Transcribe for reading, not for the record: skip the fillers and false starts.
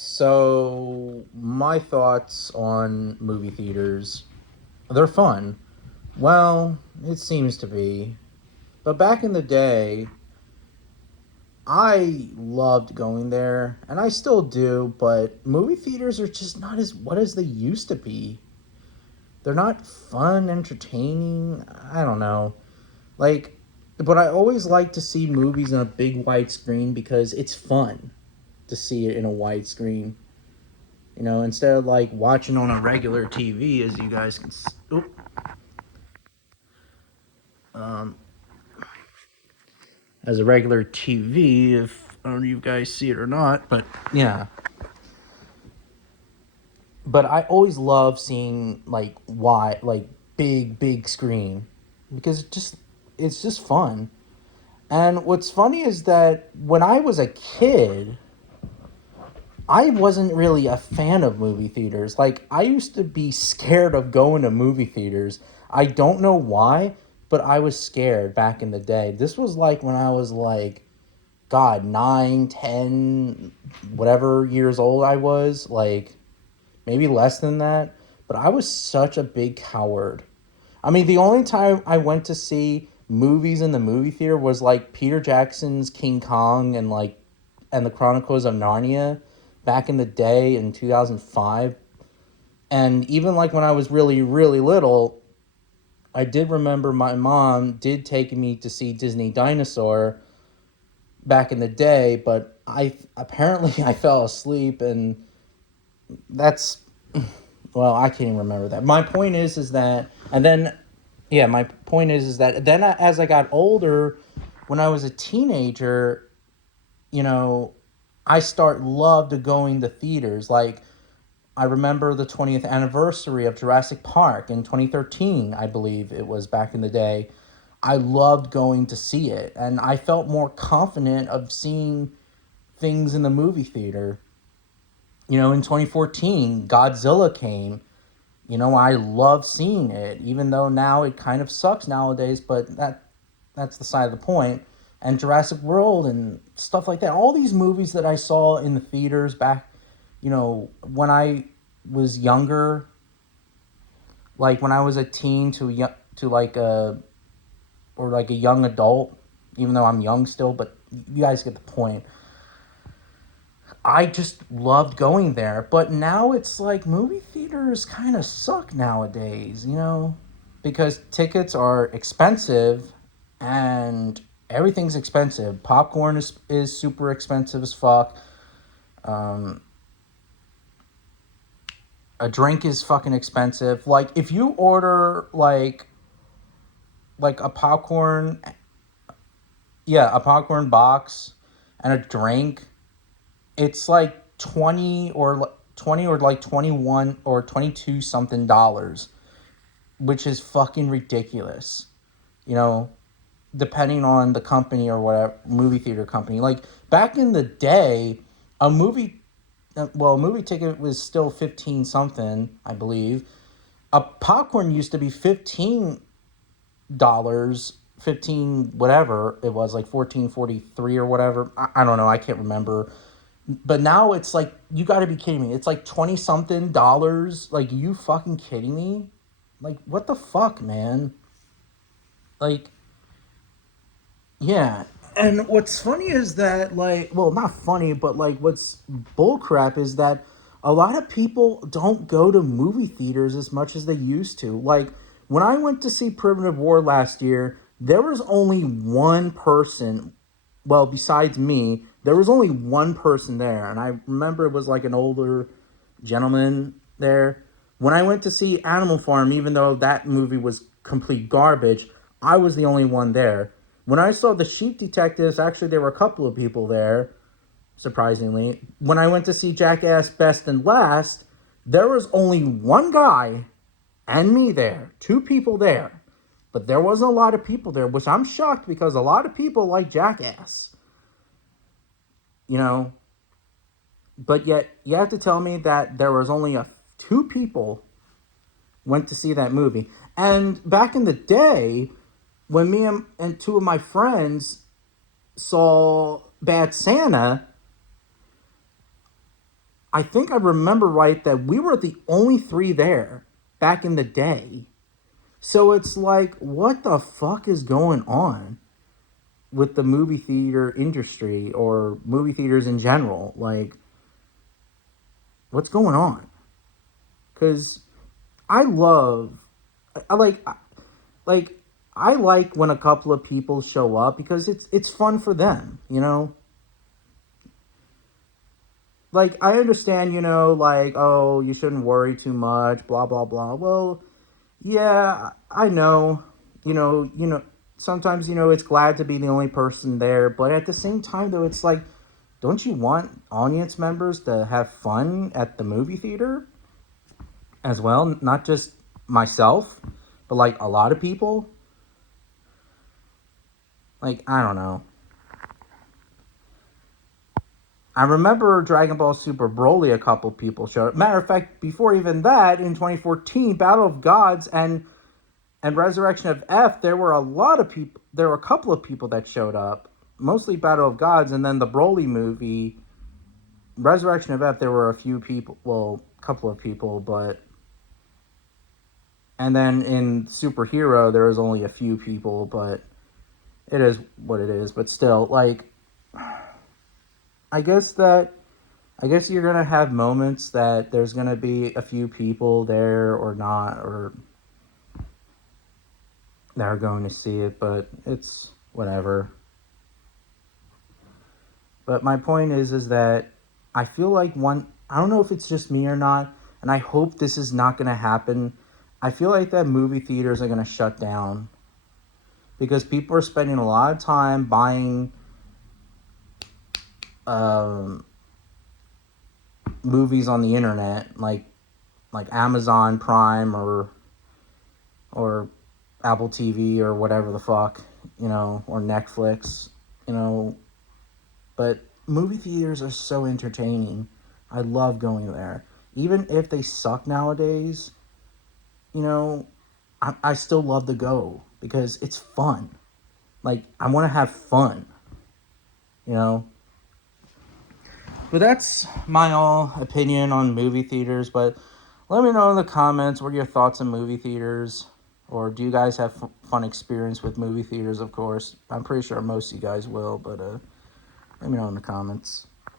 So, my thoughts on movie theaters. They're fun. Well, it seems to be. But back in the day, I loved going there, and I still do, but movie theaters are just not as what as they used to be. They're not fun, entertaining. I don't know. Like, but I always like to see movies in a big wide screen because it's fun to see it in a wide screen. Instead of like watching on a regular TV, as you guys can, um, as a regular TV, if I don't know if you guys see it or not, but yeah. But I always love seeing like wide, like big screen because it's just fun. And what's funny is that when I was a kid, I wasn't really a fan of movie theaters. Like, I used to be scared of going to movie theaters. I don't know why, but I was scared back in the day. This was like when I was like, God, 9, 10, whatever years old I was. Like, maybe less than that. But I was such a big coward. I mean, the only time I went to see movies in the movie theater was like Peter Jackson's King Kong and the Chronicles of Narnia back in the day in 2005. And even like when I was really little, I did remember my mom did take me to see Disney Dinosaur back in the day, but I apparently I fell asleep, and that's, well, I can't even remember that. My point is that, and then yeah, my point is that then as I got older, when I was a teenager, you know, I start loved going to theaters. Like, I remember the 20th anniversary of Jurassic Park in 2013, I believe it was back in the day. I loved going to see it, and I felt more confident of seeing things in the movie theater. In 2014, Godzilla came. I love seeing it, even though now it kind of sucks nowadays, but that's the side of the point. And Jurassic World and stuff like that. All these movies that I saw in the theaters back, when I was younger, like when I was a teen to like a or like a young adult, even though I'm young still, but you guys get the point. I just loved going there. But now it's like movie theaters kind of suck nowadays, because tickets are expensive and everything's expensive. Popcorn is super expensive as fuck. Um, a drink is fucking expensive. Like, if you order like a popcorn, yeah, a popcorn box and a drink, it's like 20 or like 21 or 22 something dollars, which is fucking ridiculous. You know, depending on the company or whatever movie theater company. Like, back in the day, a movie a movie ticket was still 15 something, I believe. A popcorn used to be $15, 15 whatever it was, like 14.43 or whatever. I don't know, I can't remember. But now it's like, you got to be kidding me. It's like 20 something dollars. Like, you fucking kidding me? Like, what the fuck, man? Like, yeah. And what's funny is that, like, well, not funny, but like, what's bullcrap is that a lot of people don't go to movie theaters as much as they used to. Like, when I went to see Primitive War last year, there was only one person, well, besides me, there was only one person there. And I remember it was like an older gentleman there. When I went to see Animal Farm, even though that movie was complete garbage, I was the only one there. When I saw The Sheep Detectives, actually, there were a couple of people there, surprisingly. When I went to see Jackass Best and Last, there was only one guy and me there. Two people there. But there wasn't a lot of people there, which I'm shocked because a lot of people like Jackass. You know, but yet you have to tell me that there was only two people went to see that movie. And back in the day, when me and two of my friends saw Bad Santa, I think I remember right that we were the only three there back in the day. So it's like, what the fuck is going on with the movie theater industry or movie theaters in general? Like, what's going on? Because I love, I like, I like when a couple of people show up because it's fun for them, you know. Like I understand, you know, like oh you shouldn't worry too much, blah blah blah. Well, yeah, I know, you know, sometimes you know it's glad to be the only person there, but at the same time though, it's like, don't you want audience members to have fun at the movie theater as well? Not just myself, but like a lot of people. Like I don't know. I remember Dragon Ball Super Broly, a couple people showed up. Matter of fact, before even that, in 2014, Battle of Gods and Resurrection of F, there were a lot of people. There were a couple of people that showed up, mostly Battle of Gods, and then the Broly movie, Resurrection of F. There were a few people, well, a couple of people, but and then in Superhero, there was only a few people, but it is what it is. But still, like, I guess that I guess you're gonna have moments that there's gonna be a few people there or not, or that are going to see it, but it's whatever. But my point is that I feel like one. I don't know if it's just me or not, and I hope this is not gonna happen. I feel like that movie theaters are gonna shut down because people are spending a lot of time buying um, movies on the internet, like Amazon Prime or Apple TV or whatever the fuck, you know, or Netflix, you know. But movie theaters are so entertaining. I love going there. Even if they suck nowadays, you know, I still love to go because it's fun. Like, I want to have fun, you know. But that's my all opinion on movie theaters. But let me know in the comments what are your thoughts on movie theaters. Or do you guys have fun experience with movie theaters, of course? I'm pretty sure most of you guys will, but let me know in the comments.